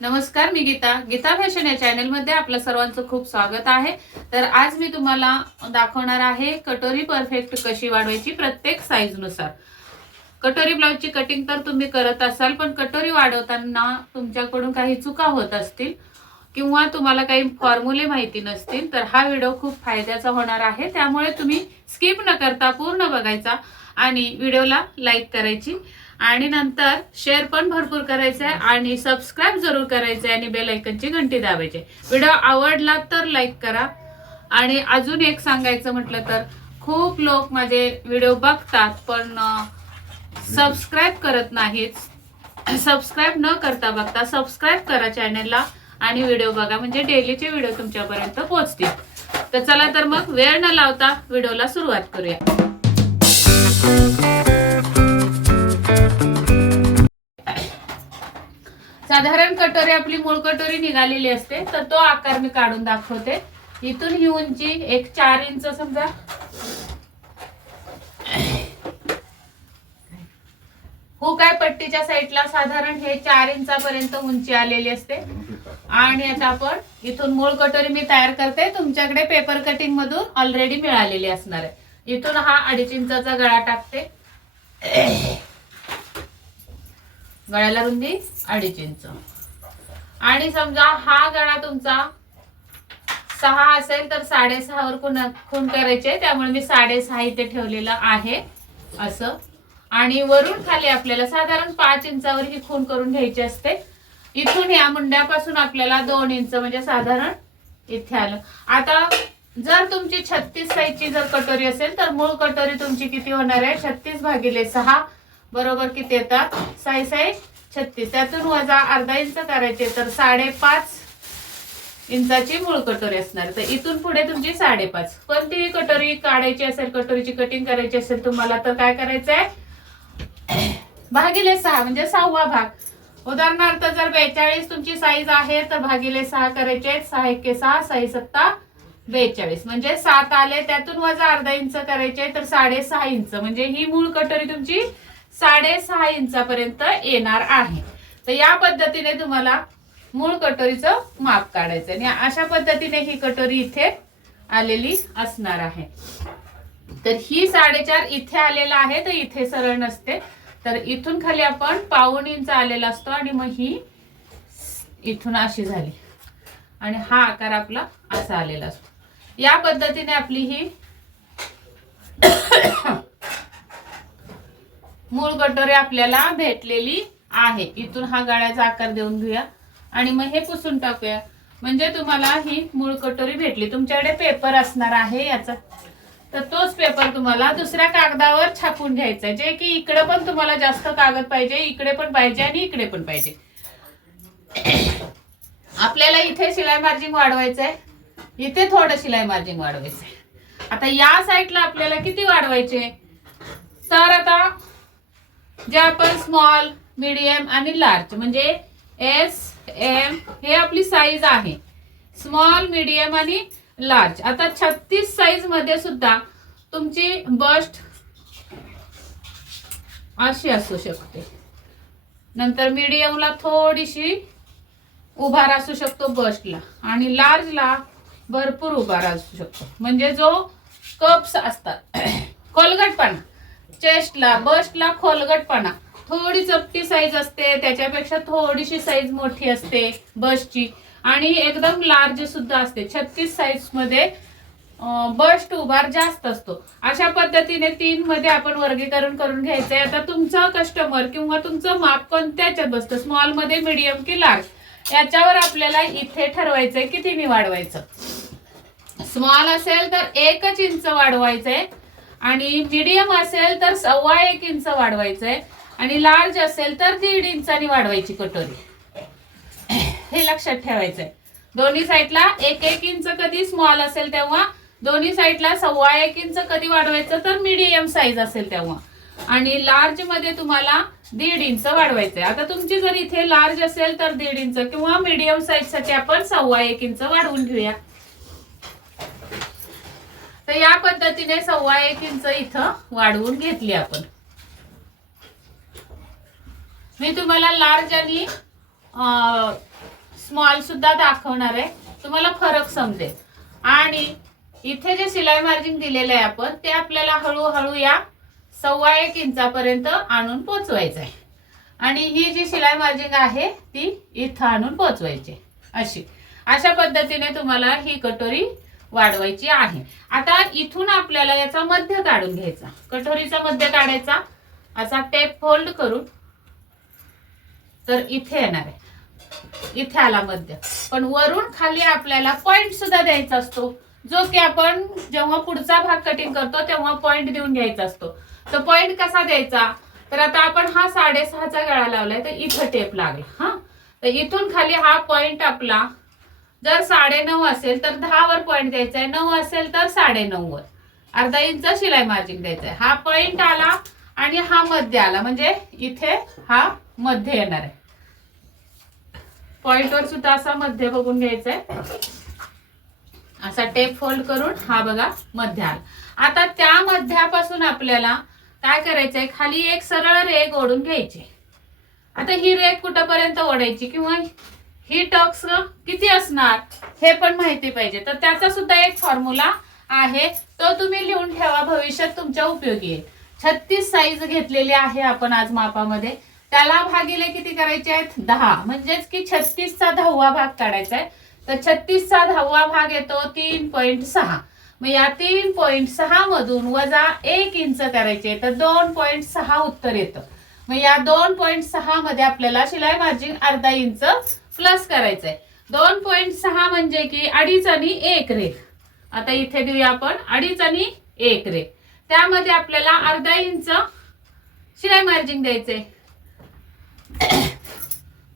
नमस्कार, मी गीता. गीता फॅशन या चॅनलमध्ये आपलं सर्वांचं खूप स्वागत आहे. तर आज मी तुम्हाला दाखवणार आहे कटोरी परफेक्ट कशी वाढवायची प्रत्येक साईजनुसार. कटोरी ब्लाउजची कटिंग तर तुम्ही करत असाल, पण कटोरी वाढवताना तुमच्याकडून काही चुका होत असतील किंवा तुम्हाला काही फॉर्म्युले माहिती नसतील, तर हा व्हिडिओ खूप फायद्याचा होणार आहे. त्यामुळे तुम्ही स्किप न करता पूर्ण बघायचा आणि व्हिडिओला लाईक करायची आणि नंतर शेअर पण भरपूर करायचं आहे आणि सबस्क्राईब जरूर करायचं आहे आणि बेल आयकॉनची घंटी दाबायची. व्हिडिओ आवडला तर लाईक करा. आणि अजून एक सांगायचं म्हटलं तर खूप लोक माझे व्हिडिओ बघतात पण सबस्क्राईब करत नाहीत. सबस्क्राईब न करता बघता सबस्क्राईब करा चॅनलला आणि व्हिडिओ बघा, म्हणजे डेलीचे व्हिडिओ तुमच्यापर्यंत पोहोचतील. तर चला तर मग वेळ न लावता व्हिडिओला सुरुवात करूया. साधारण कटोरी आपली मूळ कटोरी निघालेली असते, तर तो आकार मी काढून दाखवते. इथून ही उंची एक 4 इंच समजा, हुकाय पट्टीच्या साईडला साधारण हे 4 इंचापर्यंत उंची आलेली असते. आणि आता आपण इथून मूळ कटोरी मी तयार करते. तुमच्याकडे पेपर कटिंग मधून ऑलरेडी मिळालेली असणार आहे. इथून हा 2.5 इंचाचा गळा टाकते. गळ्याला रुंदी 2.5 इंच. आणि समजा हा गळा तुमचा 6 असेल तर 6.5 वर खून करायचे, त्यामुळे मी 6.5 इथे ठेवलेला आहे असं. आणि वरून खाली आपल्याला साधारण 5 इंचावर ही खून करून घ्यायची असते. इथून या मुंड्यापासून आपल्याला 2 इंच म्हणजे साधारण इथे आलं. आता जर तुमची 36 साईजची जर कटोरी असेल तर मूळ कटोरी तुमची किती होणार आहे? 36/6 बरोबर किती येतात? 6 36. त्यातून वजा अर्धा इंच करायचे तर 5.5 इंचाची मूळ कटोरी असणार. तर इथून पुढे तुमची 5.5. कोणतीही कटोरी काढायची असेल, कटोरीची कटिंग करायची असेल तुम्हाला, तर काय करायचंय? भागिले 6 म्हणजे 6वा भाग. उदाहरणार्थ जर 42 तुमची साईज आहे तर भागिले 6 करायचे. 6 × 1 = 6, 6 × 7 = 42 म्हणजे 7 आले. त्यातून वजा अर्धा इंच करायचे तर 6.5 इंच म्हणजे ही मूळ कटोरी तुमची 6.5 इंचापर्यंत येणार आहे. तर या पद्धतीने तुम्हाला मूळ कटोरीचं माप काढायचं आणि अशा पद्धतीने ही कटोरी इथे आलेली असणार आहे. तर ही 4.5 इथे आलेला आहे, तर इथे सरळ नसते, तर इथून खाली आपण 1/2 इंच आलेला असतो आणि मग ही इथून अशी झाली आणि हा आकार आपला असा आलेला असतो. या पद्धतीने आपली ही मूळ कटोरी आपल्याला भेटलेली आहे. इथून हा गळ्याचा आकार देऊन घेऊया आणि मग हे पुसून टाकूया, म्हणजे तुम्हाला ही मूळ कटोरी भेटली. तुमच्याकडे पेपर असणार आहे याचा, तर तोच पेपर तुम्हाला दुसऱ्या कागदावर छापून घ्यायचा आहे, जे की इकडे पण तुम्हाला जास्त कागद पाहिजे, इकडे पण पाहिजे आणि इकडे पण पाहिजे. आपल्याला इथे शिलाई मार्जिन वाढवायचं आहे, इथे थोडं शिलाई मार्जिन वाढवायचं आहे. आता या साईडला आपल्याला किती वाढवायचे? तर आता जे आपण स्मॉल, मीडियम आणि लार्ज म्हणजे एस एम हे आपली साईज आहे, स्मॉल, मीडियम आणि लार्ज. आता 36 साईज मध्ये सुद्धा तुमची बस्ट अशी असू शकते, नंतर मीडियमला थोडीशी उभार असू शकतो बस्टला आणि लार्जला भरपूर उभार असू शकतो. म्हणजे जो कप्स असतात खोलगटपणा, चेस्टला बस्टला खोलगटपणा, थोडी चपटी साईज असते, त्याच्यापेक्षा थोडीशी साईज मोठी असते बस्टची आणि एकदम लार्ज सुद्धा असते. 36 साईज मध्ये बस्ट उभार जास्त असतो. अशा पद्धतीने 3 मध्ये आपण वर्गीकरण करून घ्यायचंय. आता तुमचा कस्टमर किंवा तुमचं माप कोणत्याच्यात बसतं, स्मॉल मध्ये, मीडियम की लार्ज, याच्यावर आपल्याला इथे ठरवायचंय कितीने वाढवायचं. स्मॉल असेल तर 1 इंच वाढवायचंय आणि मीडियम असेल तर 1.25 इंच वाढवायचंय आणि लार्ज असेल तर 1.5 इंचानी वाढवायची कटोरी. हे लक्षात ठेवायचंय. दोन्ही साईडला 1 इंच कधी स्मॉल असेल तेव्हा, दोन्ही साईडला 1.25 इंच कधी वाढवायचं तर मीडियम साईज असेल तेव्हा, आणि लार्ज मध्ये तुम्हाला 1.5 इंच वाढवायचंय. आता तुमची जर इथे लार्ज असेल तर 1.5 इंच किंवा मीडियम साईज साठी आपण 1.25 इंच वाढवून घेऊया. तर या पद्धतीने 1.25 इंच इथं वाढवून घेतली आपण. मी तुम्हाला लार्ज आणि स्मॉल सुद्धा दाखवणार आहे, तुम्हाला फरक समजेल. आणि इथे जे शिलाई मार्जिन दिलेलं आहे आपण ते आपल्याला हळूहळू या 1.25 इंचापर्यंत आणून पोचवायचं आहे. आणि ही जी शिलाई मार्जिन आहे ती इथं आणून पोचवायची. अशा पद्धतीने तुम्हाला ही कटोरी वाढवायची आहे. आता इथून आपल्याला याचा मध्य काढून घ्यायचा. कटोरीचा मध्य काढायचा असा टेप फोल्ड करून, तर इथे येणार आहे. इथे आला मध्य. पण वरून खाली आपल्याला पॉइंट सुद्धा द्यायचा असतो, जो की आपण जेव्हा पुढचा भाग कटिंग करतो तेव्हा पॉइंट देऊन घ्यायचा असतो. तर पॉइंट कसा द्यायचा, तर आता आपण हा 6.5चा गळा लावलाय तर इथं टेप लागला. हा, तर इथून खाली हा पॉइंट आपला जर 9.5 असेल तर 10 वर पॉइंट द्यायचा आहे, 9 असेल तर 9.5 वर अर्धा इंच शिलाई मार्जिन द्यायचं आहे. हा पॉइंट आला आणि हा मध्य आला, म्हणजे इथे हा मध्य येणार आहे. पॉइंट वर सुद्धा असा मध्य बघून घ्यायचा आहे. असा टेप फोल्ड करून हा बघा मध्य आला. आता त्या मध्यापासून आपल्याला काय करायचंय, खाली एक सरळ रेघ ओढून घ्यायची. आता ही रेघ कुठपर्यंत ओढायची किंवा ही टक्स किती असणार हे पण माहिती पाहिजे. तर त्याचा सुद्धा एक फॉर्म्युला आहे, तो तुम्ही लिहून ठेवा, भविष्यात तुमच्या उपयोगी येईल. 36 साईज घेतलेली आहे आपण आज मापामध्ये. त्याला भागिले किती करायचे आहेत, 10, म्हणजेच की 36चा 10वा भाग काढायचा आहे. तर 36चा 10वा भाग येतो 3.6. मग या 3.6 मधून वजा 1 इंच करायचे तर 2.6 उत्तर येतं. मग या 2.6 मध्ये आपल्याला शिलाई मार्जिन अर्धा इंच प्लस करायचंय. 2.6 म्हणजे की 2.5 आणि 1 रेघ. आता इथे देऊया आपण 2.5 आणि 1 रेघ. त्यामध्ये आपल्याला अर्धा इंच शिलाई मार्जिन द्यायचंय.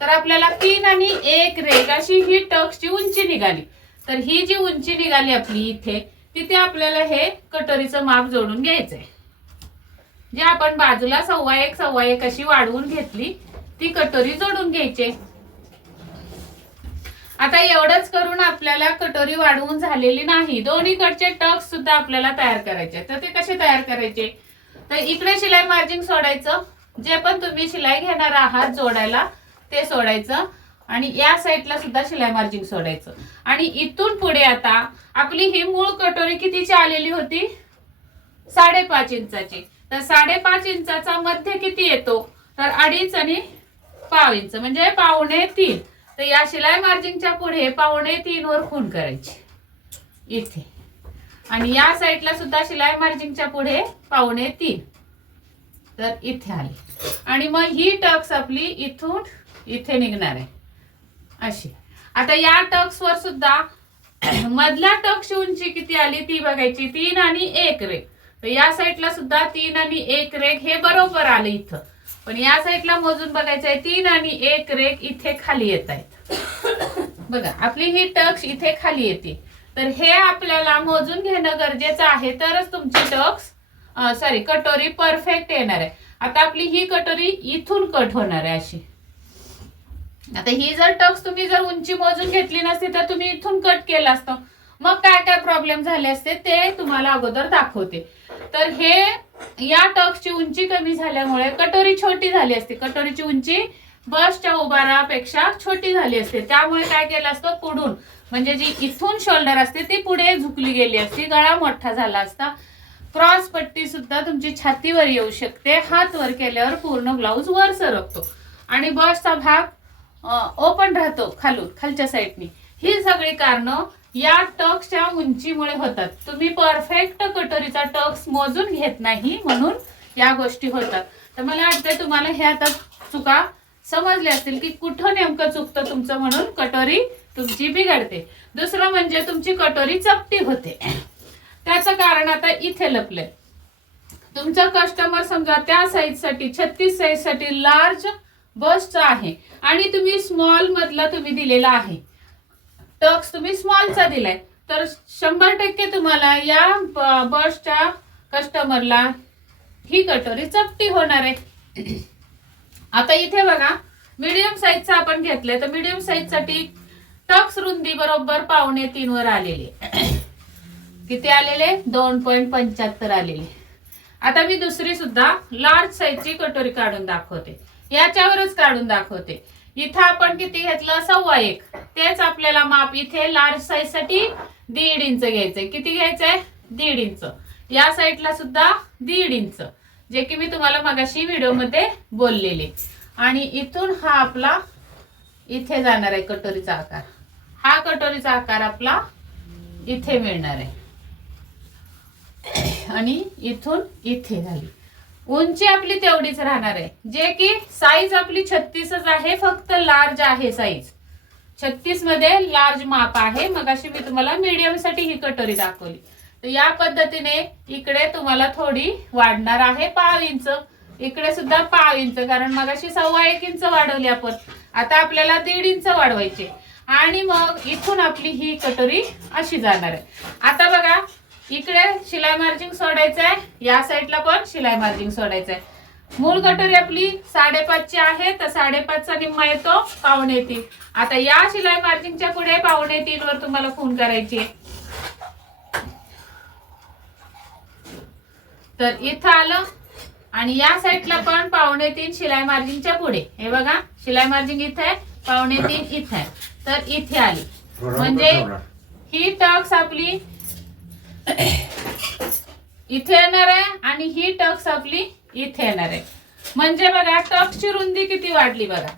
तर आपल्याला 3 आणि 1 रेघ अशी ही टक्सची उंची निघाली. तर ही जी उंची निघाली आपली इथे, तिथे आपल्याला हे कटोरीचं माप जोडून घ्यायचंय. जे आपण बाजूला 1.25 अशी वाढवून घेतली ती कटोरी जोडून घ्यायची. आता एवढंच करून आपल्याला कटोरी वाढवून झालेली नाही, दोन्हीकडचे टक्स सुद्धा आपल्याला तयार करायचे. तर ते कसे तयार करायचे, तर इकडे शिलाई मार्जिन सोडायचं, जे पण तुम्ही शिलाई घेणार आहात जोडायला ते सोडायचं, आणि या साईडला सुद्धा शिलाई मार्जिन सोडायचं. आणि इथून पुढे आता आपली ही मूळ कटोरी कितीची आलेली होती, 5.5 इंचाची. तर 5.5 इंचाचा मध्य किती येतो, तर 2.5 आणि पाव इंच म्हणजे 2.25. तर या शिलाई मार्जिनच्या पुढे 2.25 वर खूण करायची इथे, आणि या साईडला सुद्धा शिलाई मार्जिनच्या पुढे 2.25. तर इथे आली. आणि मग ही टक्स आपली इथून इथे निघणार आहे अशी. आता या टक्स वर सुद्धा मधल्या टक्सची उंची किती आली ती बघायची, 3 आणि 1 रेघ. तर या साईडला सुद्धा 3 आणि 1 रेघ हे बरोबर आले इथं. पण या साईडला मोजून बघायचं आहे, 3 आणि 1 रेघ इथे खाली येत आहेत. बघा आपली ही टक्स इथे खाली येते. तर हे आपल्याला मोजून घेणं गरजेचं आहे, तरच तुमची कटोरी परफेक्ट येणार आहे. आता आपली ही कटोरी इथून कट होणार आहे अशी. आता ही जर टक्स तुम्ही जर उंची मोजून घेतली नसती तर तुम्ही इथून कट केलं असतं, मग काय काय प्रॉब्लेम झाले असते ते तुम्हाला अगोदर दाखवते. तर हे या टक्सची उंची कमी झाल्यामुळे कटोरी छोटी झाली असते. कटोरीची उंची बसच्या उभारापेक्षा छोटी झाली असते. त्यामुळे काय केलं असतं, पुढून म्हणजे जी इथून शोल्डर असते ती पुढे झुकली गेली असती, गळा मोठा झाला असता. क्रॉस पट्टी सुद्धा तुमची छातीवर येऊ शकते. हात वर केल्यावर पूर्ण ब्लाऊज वर सरकतो आणि बसचा भाग ओपन राहतो खालच्या साईडनी. ही सगळी कारणं या टक्सच्या उंचीमुळे होतात. तुम्ही परफेक्ट कटोरीचा टक्स मोजून घेत नाही म्हणून या गोष्टी होतात. तर मला वाटतं तुम्हाला हे आता चुका समजले असतील की कुठं नेमकं चुकतं तुमचं, म्हणून कटोरी तुमची बिघडते. दुसरं म्हणजे तुमची कटोरी चपटी होते. त्याचं कारण आता इथे लपलंय. तुमचा कस्टमर समजा त्या साईजसाठी 36 साईजसाठी लार्ज बसचा आहे आणि तुम्ही स्मॉल मधला तुम्ही दिलेला आहे, टक्स तुम्ही स्मॉलचा दिलाय, तर 100% तुम्हाला या बसच्या कस्टमरला ही कटोरी चपटी होणार आहे. आता इथे बघा मीडियम साईजचा आपण घेतलंय, तर मीडियम साईज साठी टक्स रुंदी बरोबर 2.25 वर आलेली. किती आलेले, 2.75 आलेले. आता मी दुसरी सुद्धा लार्ज साईजची कटोरी काढून दाखवते, याच्यावरच काढून दाखवते. इथं आपण किती घेतलं 1.25. तेच आपल्याला माप इथे लार्ज साईज साठी 1.5 इंच घ्यायचंय. किती घ्यायचंय 1.5 इंच. या साईडला सुद्धा 1.5 इंच, जे की मी तुम्हाला मगाशी व्हिडिओ मध्ये बोललेले. आणि इथून हा आपला इथे जाणार आहे कटोरीचा आकार. हा कटोरीचा आकार आपला इथे मिळणार आहे आणि इथून इथे झाली. उंची आपली तेवढीच राहणार आहे, जे की साईज आपली 36च आहे, फक्त लार्ज आहे साईज. 36 मध्ये लार्ज माप आहे. मगाशी मी तुम्हाला मीडियम साठी ही कटोरी दाखवली. तर या पद्धतीने इकडे तुम्हाला थोडी वाढणार आहे 1/2 इंच. इकडे सुद्धा 1/2 इंच, कारण मगाशी 1.25 इंच वाढवली आपण. आता आपल्याला 1.5 इंच वाढवायचे आणि मग इथून आपली ही कटोरी अशी जाणार आहे. आता बघा इकडे शिलाई मार्जिन सोडायचं आहे, या साईडला पण शिलाई मार्जिन सोडायचं आहे. मूळ कटोरी आपली 5.5 आहे, तर 5.5चा निम्मा येतो 2.25. आता या शिलाई मार्जिनच्या पुढे 2.25 वर तुम्हाला खूण करायची आहे. तर इथं आलं आणि या साईडला पण 2.25 शिलाई मार्जिनच्या पुढे. हे बघा शिलाई मार्जिन इथे आहे, 2.25 इथे आहे, तर इथे आली. म्हणजे ही टक्स आपली इथे येणार आहे आणि ही टक्स आपली इथे येणार आहे. म्हणजे बघा टक्सची रुंदी किती वाढली बघा.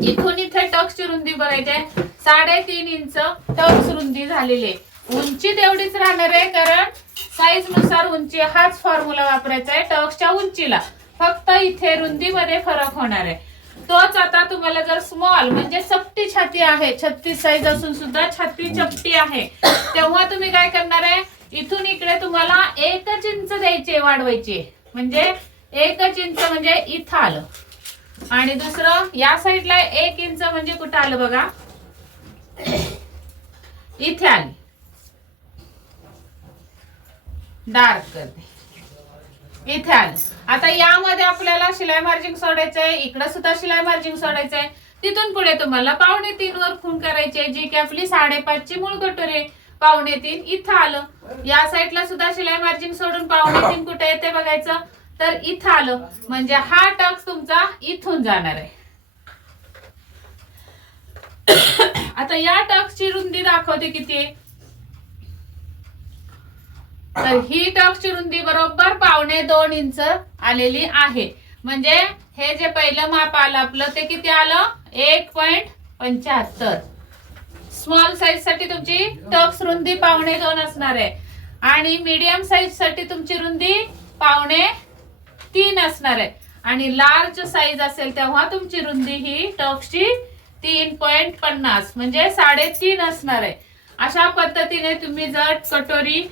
इथून इथे टक्सची रुंदी बघायची आहे 3.5 इंच टक्स रुंदी झालेली आहे. उंची तेवढीच राहणार आहे, कारण साईज नुसार उंची हाच फॉर्म्युला वापरायचा आहे टक्सच्या उंचीला. फक्त इथे रुंदीमध्ये फरक होणार आहे. तोच आता तुम्हाला जर स्मॉल म्हणजे चपटी छाती आहे, 36 साईज असून सुद्धा छाती चपटी आहे, तेव्हा तुम्ही काय करणार आहे, इथून इकडे तुम्हाला 1 इंच द्यायचे वाढवायचे. म्हणजे 1 इंच म्हणजे इथं आलं आणि दुसरं या साईडला 1 इंच म्हणजे कुठं आलं बघा, इथे आली. डार्क करते, इथे आलं. आता यामध्ये आपल्याला शिलाई मार्जिन सोडायचं आहे, इकडे सुद्धा शिलाई मार्जिन सोडायचं आहे. तिथून पुढे तुम्हाला 2.25 वर खूण करायची आहे, जी की आपली 5.5 ची मूळ कटोरी. 2.25 इथं आलं. या साईडला सुद्धा शिलाई मार्जिन सोडून 2.25 कुठे येते बघायचं, तर इथं आलं. म्हणजे हा टक्स तुमचा इथून जाणार आहे. आता या टक्सची रुंदी दाखवते किती आहे. तर ही टक्सची रुंदी बरोबर 1.25 इंच आलेली आहे. म्हणजे हे जे पहिलं माप आलं आपलं ते किती आलं 1.75. स्मॉल साईज साठी तुमची टक्स रुंदी 1.25 असणार आहे आणि मीडियम साईज साठी तुमची रुंदी 3.5 असणार आहे. आणि लार्ज साईज असेल तेव्हा तुमची रुंदी ही टक्सची 3.50 म्हणजे 3.5 असणार आहे. अशा पद्धतीने तुम्ही जर कटोरी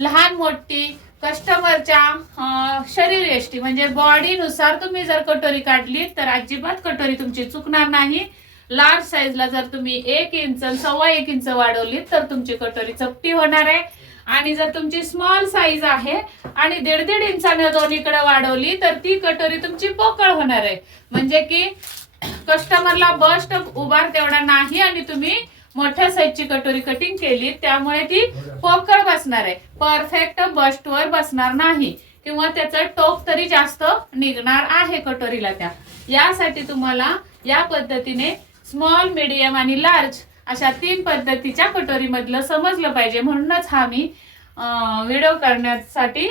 लहान मोठी कस्टमरच्या शरीर यष्टी म्हणजे बॉडी नुसार तुम्ही जर कटोरी काढली तर अजिबात कटोरी तुमची चुकणार नाही. लार्ज साईजला जर तुम्ही 1 इंच 1.25 इंच वाढवली तर तुमची कटोरी चपटी होणार आहे. आणि जर तुमची स्मॉल साईज आहे आणि 1.5 इंचाने दोन्हीकडे वाढवली तर ती कटोरी तुमची पोकळ होणार आहे. म्हणजे की कस्टमरला बस्ट उभार तेवढा नाही आणि तुम्ही मोठ्या साईजची कटोरी कटिंग केली त्यामुळे ती पोकळ बसणार आहे, परफेक्ट बस्ट वर बसणार नाही किंवा त्याचं टोक तरी जास्त निघणार आहे कटोरीला. यासाठी तुम्हाला या पद्धतीने स्मॉल मीडियम आणि लार्ज अशा 3 पद्धतीच्या कटोरी मधलं समजलं पाहिजे. म्हणूनच हा मी व्हिडिओ करण्यासाठी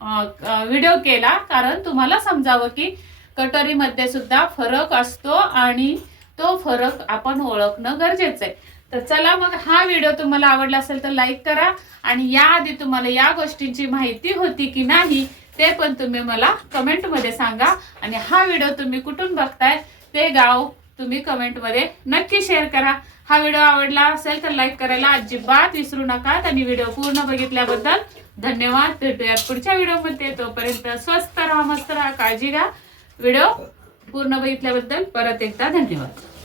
व्हिडिओ केला, कारण तुम्हाला समजावं की कटोरी मध्ये सुद्धा फरक असतो आणि तो फरक आपण ओळखणं गरजेचं आहे. तर चला मग हा व्हिडिओ तुम्हाला आवडला असेल तर लाईक करा आणि याआधी तुम्हाला या गोष्टींची माहिती होती की नाही ते पण तुम्ही मला कमेंट मध्ये सांगा. आणि हा व्हिडिओ तुम्ही कुठून बघताय ते गाव तुम्ही कमेंट मध्ये नक्की शेअर करा. हा व्हिडिओ आवडला असेल तर लाईक करायला अजिबात विसरू नका. आणि व्हिडिओ पूर्ण बघितल्याबद्दल धन्यवाद. भेटूयात पुढच्या व्हिडिओमध्ये. तोपर्यंत स्वस्त राहा, मस्त राहा, काळजी घ्या. व्हिडिओ पूर्ण बघितल्याबद्दल परत एकदा धन्यवाद.